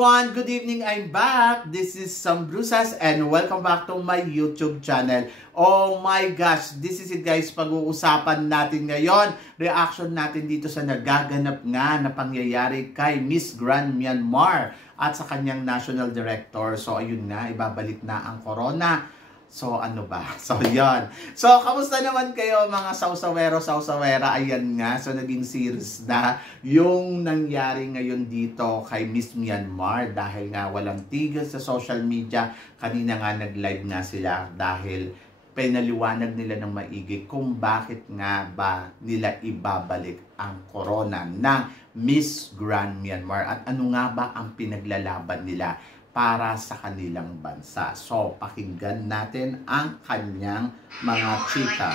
everyone! Good evening! I'm back! This is Sam Brusas and welcome back to my YouTube channel. Oh my gosh! This is it guys, pag-uusapan natin ngayon. Reaction natin dito sa nagaganap nga na pangyayari kay Miss Grand Myanmar at sa kanyang national director. So ayun nga, ibabalik na ang corona. So, ano ba? So, yon. So, kamusta naman kayo mga sausawero, sausawera? Ayan nga. So, naging series na yung nangyari ngayon dito kay Miss Myanmar dahil nga walang tigil sa social media. Kanina nga nag-live na sila dahil pinaliwanag nila ng maigi kung bakit nga ba nila ibabalik ang corona ng Miss Grand Myanmar at ano nga ba ang pinaglalaban nila para sa kanilang bansa. So, pakinggan natin ang kanyang mga chika.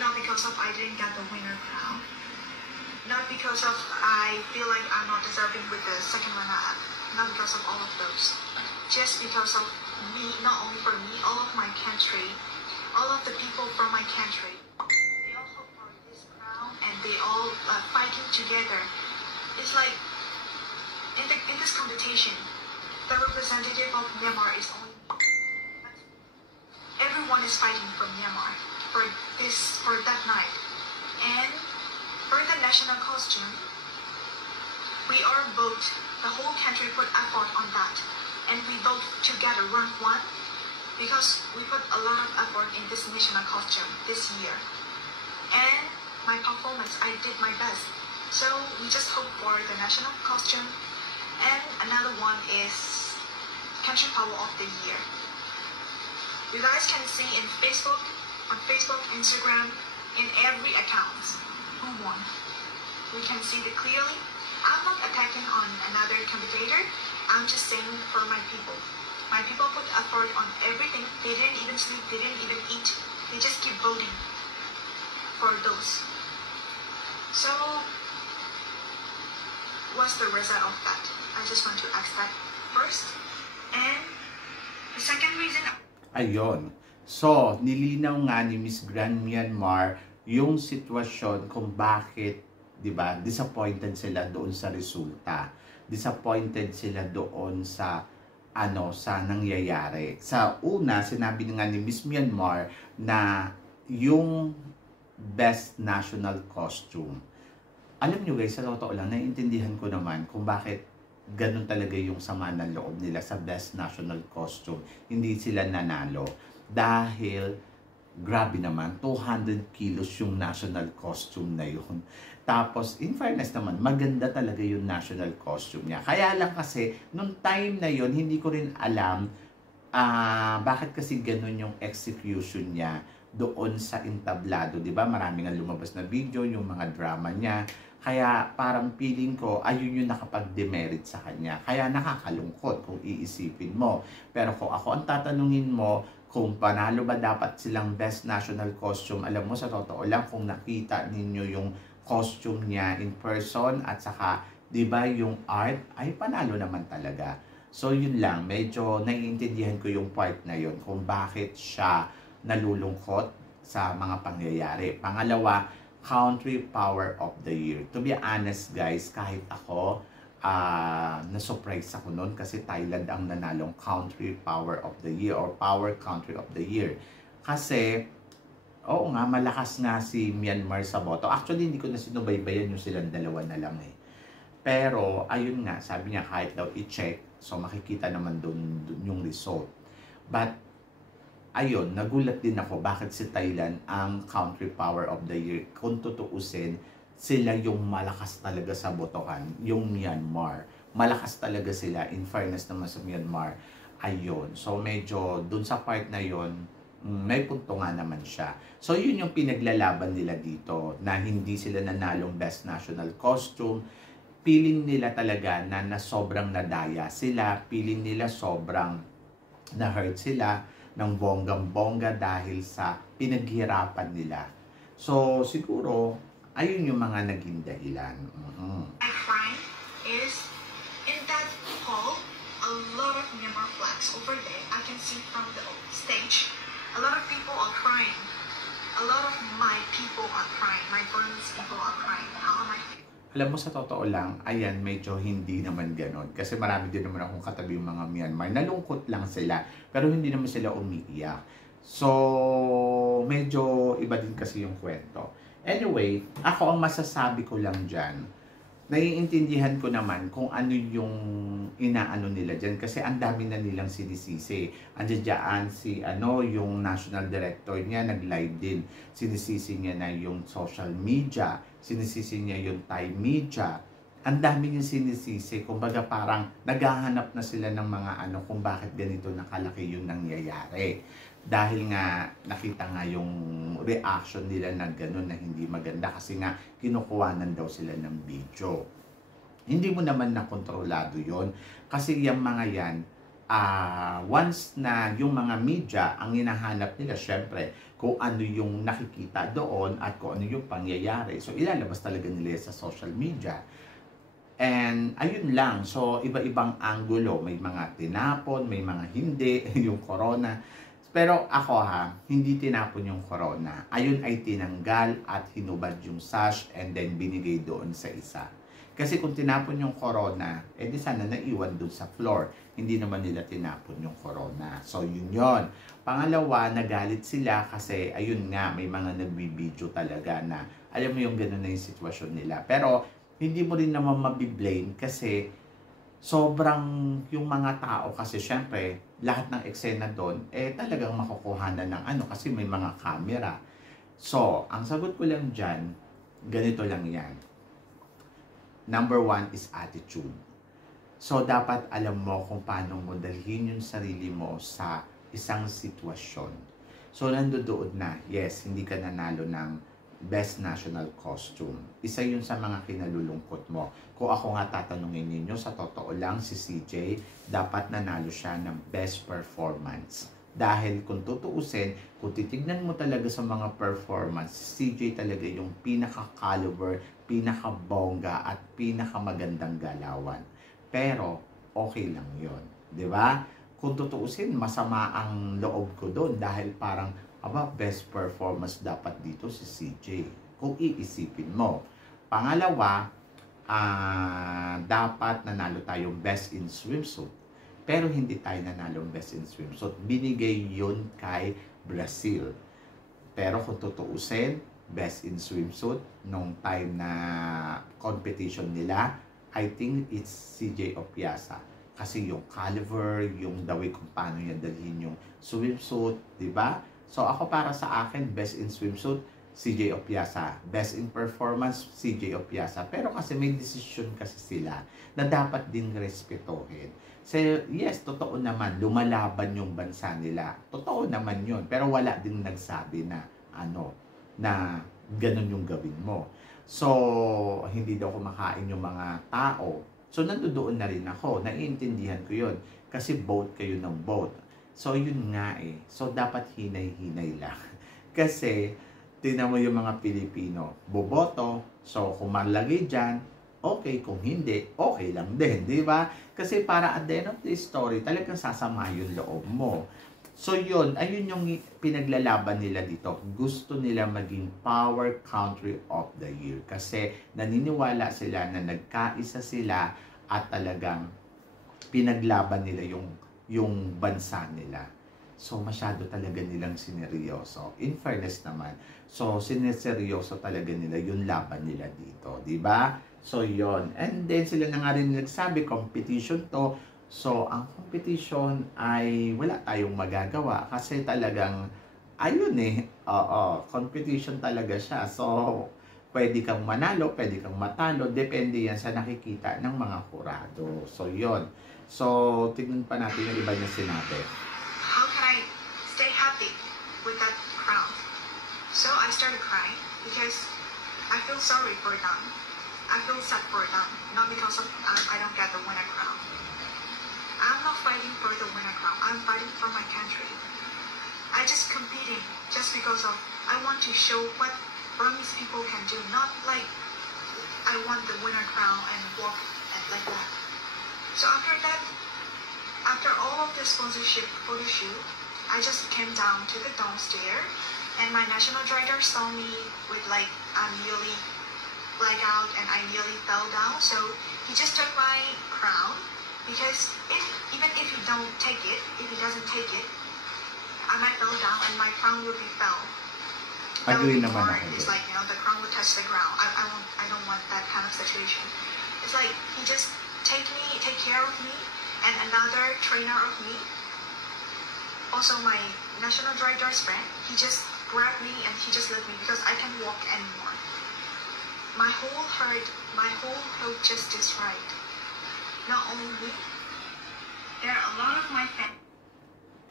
Not because of I didn't get the winner crown. Not because of I feel like I'm not deserving with the second runner-up. Not because of all of those. Just because of me, not only for me, all of my country, all of the people from my country. They all hope for this crown and they all fighting together. It's like in this competition, the representative of Myanmar is only me. Everyone is fighting for Myanmar for that night. And for the national costume, we are both, the whole country put effort on that. And we both together rank one because we put a lot of effort in this national costume this year. And my performance, I did my best. So we just hope for the national costume. And another one is Country Power of the Year. You guys can see in Facebook, on Facebook, Instagram, in every account who won. We can see it clearly. I'm not attacking on another competitor. I'm just saying for my people. My people put effort on everything. They didn't even sleep. They didn't even eat. They just keep voting for those. So, what's the result of that? I just want to ask that first. And the second reason... Ayun. So, nilinaw nga ni Miss Grand Myanmar yung sitwasyon kung bakit, di ba, disappointed sila doon sa resulta. Disappointed sila doon sa sa nangyayari. Sa una, sinabi nga ni Miss Myanmar na yung best national costume. Alam nyo guys, sa totoo lang, naiintindihan ko naman kung bakit ganun talaga yung sama ng loob nila sa best national costume. Hindi sila nanalo. Dahil, grabe naman, 200 kilos yung national costume na yun. Tapos, in fairness naman, maganda talaga yung national costume niya. Kaya lang kasi, nung time na yun, hindi ko rin alam bakit kasi ganun yung execution niya doon sa entablado. Diba? Marami nga lumabas na video, yung mga drama niya. Kaya parang feeling ko, ayun yung nakapag-demerit sa kanya. Kaya nakakalungkot kung iisipin mo. Pero kung ako ang tatanungin mo, kung panalo ba dapat silang best national costume, alam mo sa totoo lang kung nakita ninyo yung costume niya in person at saka, di ba, yung art, ay panalo naman talaga. So yun lang, medyo naiintindihan ko yung part na yun kung bakit siya nalulungkot sa mga pangyayari. Pangalawa, Country Power of the Year. To be honest guys, kahit ako, na-surprise ako noon kasi Thailand ang nanalong Country Power of the Year or Power Country of the Year. Kasi, oo nga, malakas nga si Myanmar sa boto. Actually, hindi ko na sinubaybayan yung silang dalawa na lang eh. Pero, ayun nga, sabi niya kahit daw i-check, so makikita naman dun yung result. But, ayun, nagulat din ako bakit si Thailand ang Country Power of the Year. Kung tutuusin, sila yung malakas talaga sa botohan, yung Myanmar. Malakas talaga sila, in fairness naman sa Myanmar. Ayun, so medyo dun sa part na yun, may punto nga naman siya. So yun yung pinaglalaban nila dito, na hindi sila nanalong best national costume. Feeling nila talaga na sobrang nadaya sila, feeling nila sobrang na-hurt sila ng bonggang-bongga dahil sa pinaghirapan nila. So, siguro, ayun yung mga naging dahilan. My crime is, in that hall, a lot of Myanmar flags over there. I can see from the stage. A lot of people are crying. A lot of my people are crying. My Burmese people are crying. How am I feeling? Alam mo, sa totoo lang, ayan, medyo hindi naman ganon. Kasi marami din naman akong katabi yung mga Myanmar. Nalungkot lang sila, pero hindi naman sila umiiyak. So, medyo iba din kasi yung kwento. Anyway, ako ang masasabi ko lang dyan, naiintindihan ko naman kung ano yung inaano nila dyan kasi ang dami na nilang sinisisi. Andiyan dyan si yung national director niya, nag-live din. Sinisisi niya na yung social media, sinisisi niya yung Thai media. Ang dami niyang sinisisi. Kumbaga parang naghahanap na sila ng mga kung bakit ganito nakalaki yung nangyayari. Dahil nga nakita nga yung reaction nila na gano'n na hindi maganda kasi nga kinukuhanan daw sila ng video. Hindi mo naman na kontrolado yon kasi yung mga yan, once na yung mga media ang hinahanap nila, syempre kung ano yung nakikita doon at kung ano yung pangyayari, so ilalabas talaga nila sa social media. And ayun lang, so iba-ibang anggulo, may mga tinapon, may mga hindi, yung corona. Pero ako hindi tinapon yung corona. Ayun ay tinanggal at hinubad yung sash and then binigay doon sa isa. Kasi kung tinapon yung corona, di sana naiwan doon sa floor. Hindi naman nila tinapon yung corona. So yun yon. Pangalawa, nagalit sila kasi ayun nga, may mga nagbibideo talaga na alam mo yung gano'n na yung sitwasyon nila. Pero hindi mo rin naman mabiblame kasi sobrang yung mga tao kasi syempre lahat ng eksena doon talagang makukuhanan ng kasi may mga camera. So, ang sagot ko lang dyan, ganito lang yan. Number 1 is attitude. So, dapat alam mo kung paano mo dalhin yung sarili mo sa isang sitwasyon. So, nandoon na, yes, hindi ka nanalo ng Best National Costume. Isa yun sa mga kinalulungkot mo. Kung ako nga tatanungin ninyo, sa totoo lang, si CJ, dapat nanalo siya ng Best Performance. Dahil kung tutuusin, kung titignan mo talaga sa mga performance, si CJ talaga yung pinaka-caliber, pinaka-bongga, at pinaka-magandang galawan. Pero, okay lang yun. Diba? Kung tutuusin, masama ang loob ko doon dahil parang best performance dapat dito si CJ. Kung iisipin mo. Pangalawa, dapat nanalo tayong best in swimsuit. Pero hindi tayo nanalo best in swimsuit. Binigay yun kay Brazil. Pero kung tutuusin, best in swimsuit nung time na competition nila, I think it's CJ Opiasa. Kasi yung caliber, yung the way kung paano niya dalhin yung swimsuit, di ba? So ako para sa akin, best in swimsuit, CJ Opiasa. Best in performance, CJ Opiasa. Pero kasi may decision kasi sila na dapat din respetuhin. So yes, totoo naman, lumalaban yung bansa nila. Totoo naman yun. Pero wala din nagsabi na na ganun yung gawin mo. So, hindi daw kumakain yung mga tao. So, nandoon na rin ako. Naiintindihan ko yun. Kasi vote kayo ng vote. So, yun nga So, dapat hinay-hinay lang. Kasi, tingnan mo yung mga Pilipino, boboto. So, kung malagay dyan, okay. Kung hindi, okay lang din. Di ba? Kasi para at the end of the story, talagang sasama yung loob mo. So, yun. Ayun yung pinaglalaban nila dito. Gusto nila maging Power Country of the Year. Kasi, naniniwala sila na nagkaisa sila at talagang pinaglaban nila yung bansa nila. So, masyado talaga nilang sineryoso. In fairness naman. So, sineryoso talaga nila yung laban nila dito. Diba? So, yon. And then, sila na nga rin nagsabi, competition to. So, ang competition ay wala tayong magagawa. Kasi talagang, ayun competition talaga siya. So, pwede kang manalo, pwede kang matalo. Depende yan sa nakikita ng mga kurado. So, yon. So, tignan pa natin yung iba niya sinabi. How can I stay happy with that crown? So, I started crying because I feel sorry for them. I feel sad for them. Not because of I don't get the winner crown. I'm not fighting for the winner crown. I'm fighting for my country. I just competing just because of I want to show what Burmese people can do. Not like I want the winner crown and walk like that. So after that, after all of the sponsorship photo shoot, I just came down to the downstairs, and my national director saw me with like I'm really black out and I nearly fell down. So he just took my crown because even if he don't take it, if he doesn't take it, I might fall down and my crown will be fell. That would be more. It's like, you know, the crown would touch the ground. I don't want that kind of situation. It's like he just take care of me, and another trainer of me, also my national dry doors friend, he just grabbed me and he just left me because I can't walk anymore. My whole heart just destroyed. Not only me, there are a lot of my fans.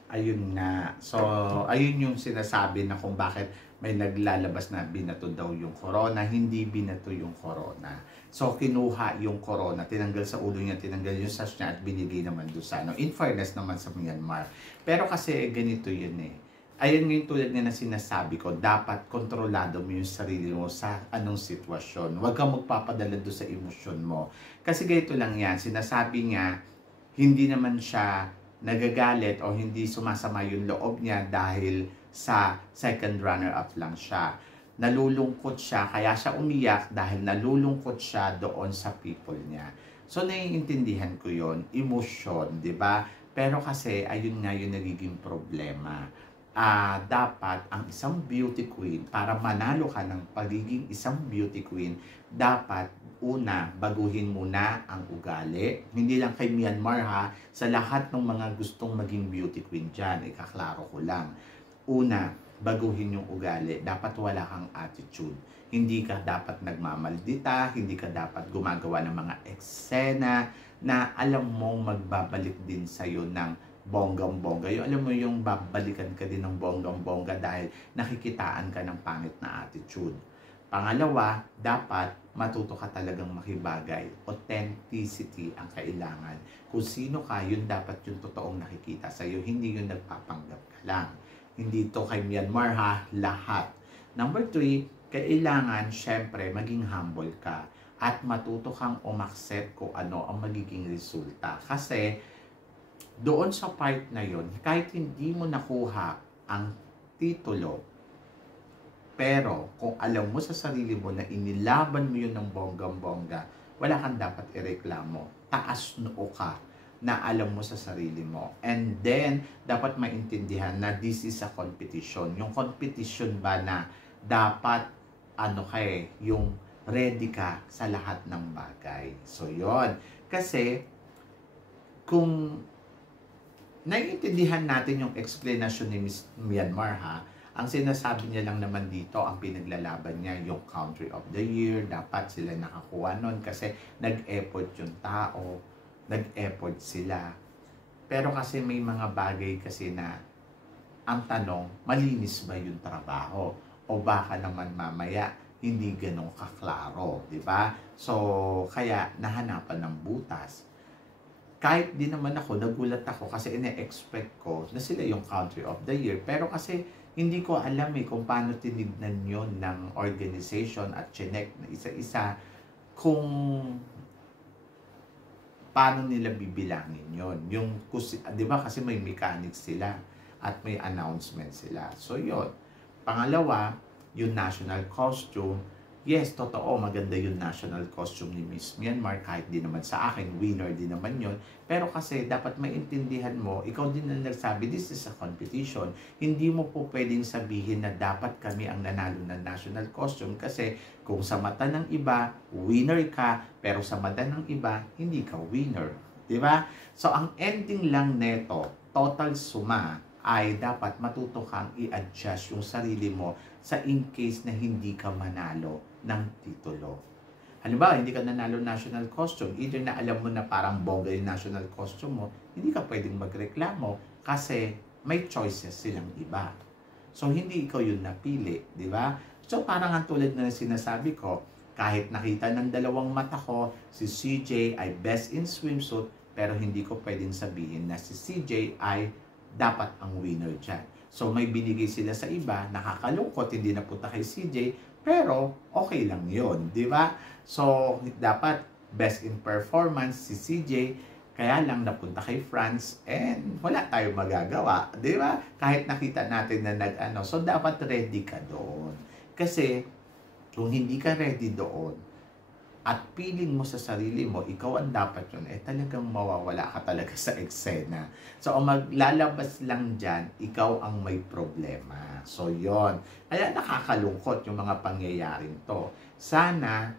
Ayun nga. So, ayun yung sinasabi na kung bakit may naglalabas na binato daw yung corona. Hindi binato yung corona. So, kinuha yung corona, tinanggal sa ulo niya, tinanggal yung sash niya at binigay naman doon sa ano. In fairness naman sa Myanmar. Pero kasi ganito yun eh. Ayun yung tulad nga na sinasabi ko, dapat kontrolado mo yung sarili mo sa anong sitwasyon. Huwag kang magpapadala doon sa emosyon mo. Kasi ganito lang yan, sinasabi nga, hindi naman siya nagagalit o hindi sumasama yung loob niya dahil sa second runner-up lang siya. Nalulungkot siya, kaya siya umiyak dahil nalulungkot siya doon sa people niya. So, naiintindihan ko yon, emosyon, di ba? Pero kasi, ayun nga yung nagiging problema. Dapat ang isang beauty queen, para manalo ka ng pagiging isang beauty queen, dapat una, baguhin muna ang ugali. Hindi lang kay Myanmar ha, sa lahat ng mga gustong maging beauty queen dyan, ikaklaro ko lang. Una, baguhin yung ugali. Dapat wala kang attitude. Hindi ka dapat nagmamaldita, hindi ka dapat gumagawa ng mga eksena na alam mong magbabalik din sa'yo ng bonggang-bongga. Yung alam mo yung babalikan ka din ng bonggang-bongga dahil nakikitaan ka ng pangit na attitude. Pangalawa, dapat matuto ka talagang makibagay. Authenticity ang kailangan. Kung sino ka, yun dapat yung totoong nakikita sa'yo. Hindi yung nagpapanggap ka lang. Hindi to kay Myanmar ha, lahat. Number 3, kailangan syempre maging humble ka at matuto kang umaccept kung ano ang magiging resulta. Kasi doon sa part na yon, kahit hindi mo nakuha ang titulo, pero kung alam mo sa sarili mo na inilaban mo yun ng bonggang-bongga, wala kang dapat ireklamo. Taas noo ka na alam mo sa sarili mo. And then, dapat maintindihan na this is a competition. Yung competition ba na dapat, yung ready ka sa lahat ng bagay. So, yon. Kasi, kung naiintindihan natin yung explanation ni Miss Myanmar ha, ang sinasabi niya lang naman dito, ang pinaglalaban niya, yung country of the year, dapat sila nakakuha nun kasi nag-effort yung tao, nag-effort sila. Pero kasi may mga bagay kasi na, ang tanong, malinis ba yung trabaho? O baka naman mamaya, hindi ganun kaklaro, di ba? So, kaya nahanapan ng butas. Kahit di naman ako, nagulat ako kasi ine-expect ko na sila yung country of the year. Pero kasi hindi ko alam kung paano tinignan yon ng organization at chinek na isa-isa kung paano nila bibilangin yon. Yung, di ba kasi may mechanics sila at may announcement sila. So yon. Pangalawa, yung national costume. Yes, totoo, maganda yung national costume ni Miss Myanmar, kahit di naman sa akin, winner din naman yun. Pero kasi dapat maintindihan mo, ikaw din na nagsabi, this is a competition. Hindi mo po pwedeng sabihin na dapat kami ang nanalo ng national costume kasi kung sa mata ng iba, winner ka, pero sa mata ng iba, hindi ka winner. Diba? So, ang ending lang neto, total suma, ay dapat matuto kang i-adjust yung sarili mo sa in case na hindi ka manalo ng titulo. Halimbawa, hindi ka nanalo national costume, either na alam mo na parang bongga yung national costume mo, hindi ka pwedeng magreklamo kasi may choices silang iba. So, hindi ikaw yung napili, di ba? So, parang ang tulad na sinasabi ko, kahit nakita ng dalawang mata ko, si CJ ay best in swimsuit, pero hindi ko pwedeng sabihin na si CJ ay dapat ang winner dyan. So, may binigay sila sa iba, nakakalungkot, hindi napunta kay CJ, pero okay lang yon, di ba? So, dapat best in performance si CJ, kaya lang napunta kay France, and wala tayong magagawa, di ba? Kahit nakita natin na so dapat ready ka doon. Kasi, kung hindi ka ready doon, at feeling mo sa sarili mo, ikaw ang dapat yun, talagang mawawala ka talaga sa eksena. So, ang maglalabas lang dyan, ikaw ang may problema. So, yon. Kaya nakakalungkot yung mga pangyayaring to. Sana,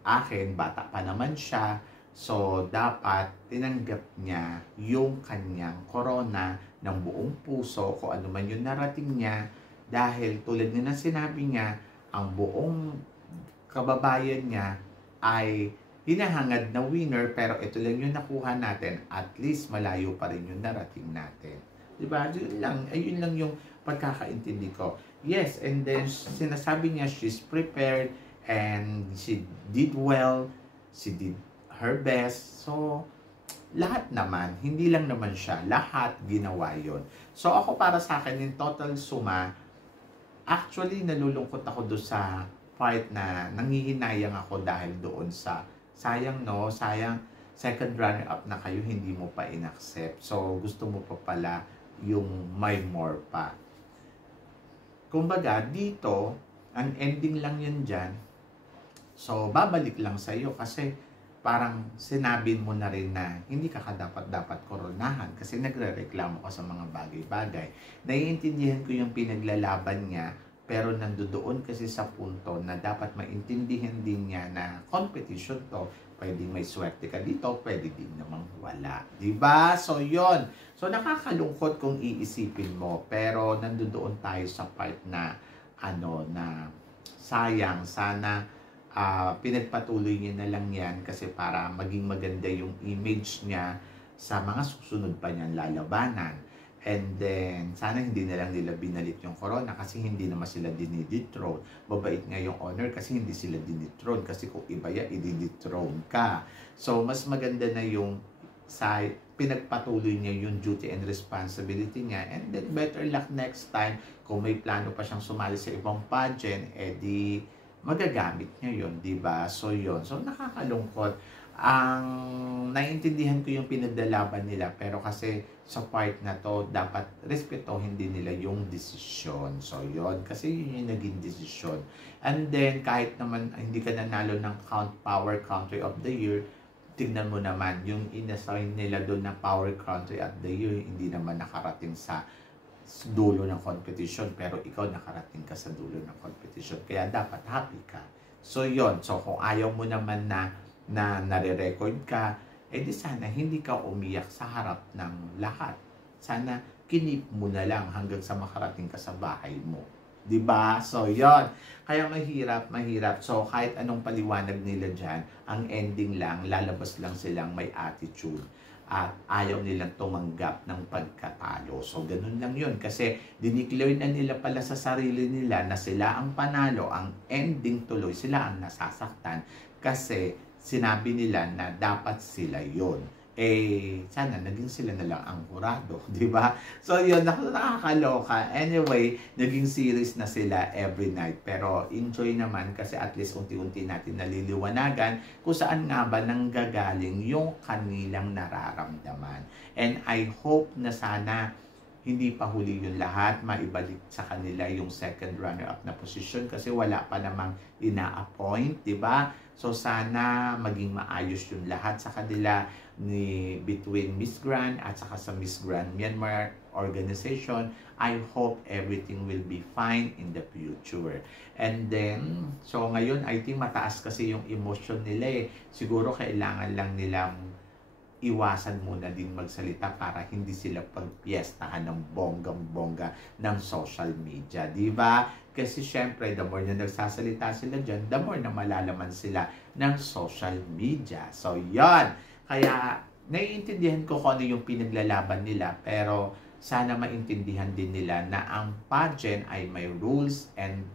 akin, bata pa naman siya, so dapat tinanggap niya yung kanyang corona ng buong puso, kung ano man yung narating niya, dahil tulad na sinabi niya, ang buong kababayan niya ay hinahangad na winner, pero ito lang yung nakuha natin, at least malayo pa rin yung narating natin. Diba? Ayun lang yung pagkakaintindi ko. Yes, and then sinasabi niya she's prepared and she did well, she did her best. So, lahat naman, hindi lang naman siya, lahat ginawa yon. So, ako para sa akin, in total suma, actually, nalulungkot ako doon sa part na nangihinayang ako dahil doon sa sayang second runner-up na kayo, hindi mo pa in-accept. So, gusto mo pa pala yung may more pa. Kumbaga, dito, ang ending lang yan dyan. So, babalik lang sa iyo kasi parang sinabi mo na rin na hindi ka dapat koronahan kasi nagre-reklamo ka sa mga bagay-bagay. Naiintindihan ko yung pinaglalaban niya, pero nandoon kasi sa punto na dapat maintindihan din niya na competition to. Pwedeng may swerte ka dito, pwede din namang wala. Diba? So, yon. So, nakakalungkot kung iisipin mo. Pero, nandoon tayo sa part na, na sayang. Sana, pinagpatuloy niya na lang yan kasi para maging maganda yung image niya sa mga susunod pa niyang lalabanan. And then, sana hindi na lang nila binalit yung corona kasi hindi naman sila dinidethrone. Babait nga yung honor kasi hindi sila dinidethrone. Kasi kung iba yan, ididethrone ka. So, mas maganda na yung pinagpatuloy niya yung duty and responsibility niya. And then, better luck next time. Kung may plano pa siyang sumali sa ibang pageant, edi magagamit niya yun, diba? So, yun. So, nakakalungkot. Ang naiintindihan ko yung pinagdalaban nila, pero kasi sa part na to, dapat respetohin din nila yung desisyon. So, yun. Kasi yun yung naging desisyon. And then, kahit naman hindi ka nanalo ng Power Country of the Year, tignan mo naman, yung inassign nila doon na Power Country of the Year, hindi naman nakarating sa dulo ng competition, pero ikaw nakarating ka sa dulo ng competition. Kaya dapat happy ka. So, yun. So, kung ayaw mo naman na nare-record ka, di sana hindi ka umiyak sa harap ng lahat. Sana kinip mo na lang hanggang sa makarating ka sa bahay mo. Diba? So, yon. Kaya mahirap. So, kahit anong paliwanag nila dyan, ang ending lang, lalabas lang silang may attitude at ayaw nilang tumanggap ng pagkatalo. So, ganun lang yun. Kasi dineclare na nila pala sa sarili nila na sila ang panalo, ang ending tuloy, sila ang nasasaktan kasi sinabi nila na dapat sila yon. Sana naging sila na lang ang hurado, di ba? So, yun, nakakaloka. Anyway, naging series na sila every night. Pero, enjoy naman kasi at least unti-unti natin naliliwanagan kung saan nga ba nanggagaling yung kanilang nararamdaman. And I hope na sana hindi pa huli yung lahat, maibalik sa kanila yung second runner-up na position kasi wala pa namang ina-appoint, di ba? So, sana maging maayos yung lahat sa kanila between Miss Grand at saka sa Miss Grand Myanmar organization. I hope everything will be fine in the future. And then, so ngayon, I think mataas kasi yung emotion nila Siguro kailangan lang nilang iwasan muna din magsalita para hindi sila pagpiestahan ng bonggang-bongga ng social media, di ba? Kasi syempre, the more na nagsasalita sila dyan, the more na malalaman sila ng social media. So, yon. Kaya, naiintindihan ko kung ano yung pinaglalaban nila, pero sana maintindihan din nila na ang pageant ay may rules and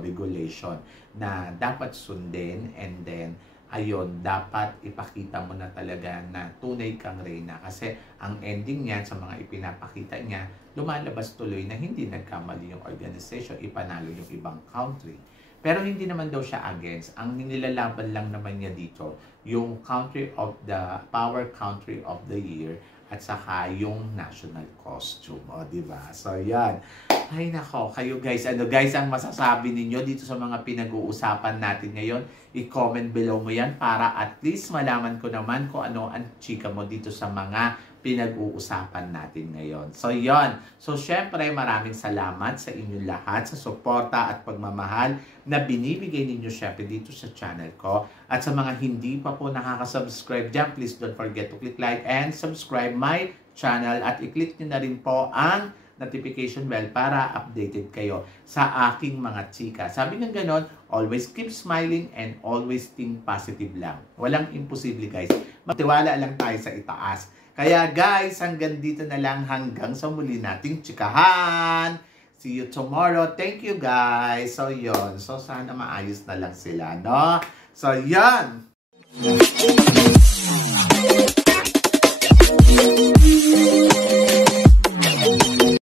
regulation na dapat sundin, and then ayun, dapat ipakita mo na talaga na tunay kang reyna. Kasi ang ending niyan sa mga ipinapakita niya, lumalabas tuloy na hindi nagkamali yung organization, ipanalo yung ibang country. Pero hindi naman daw siya against. Ang nilalaban lang naman niya dito, yung Power Country of the Year, at saka yung national costume. O, diba? So, yan. Ay, nako. Kayo guys, ano guys ang masasabi ninyo dito sa mga pinag-uusapan natin ngayon? I-comment below mo yan para at least malaman ko naman kung ano ang chika mo dito sa mga pinag-uusapan natin ngayon. So, yon. So, syempre, maraming salamat sa inyong lahat sa suporta at pagmamahal na binibigay ninyo syempre dito sa channel ko. At sa mga hindi pa po nakaka-subscribe dyan, please don't forget to click like and subscribe my channel at i-click nyo na rin po ang notification bell para updated kayo sa aking mga chika. Sabi ng ganon, always keep smiling and always think positive lang. Walang imposible guys. Magtiwala lang tayo sa itaas. Kaya guys, hanggang dito na lang hanggang sa muli nating chikahan. See you tomorrow. Thank you guys. So yon. So sana maayos na lang sila, no? So yon.